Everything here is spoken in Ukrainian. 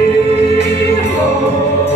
Тобі,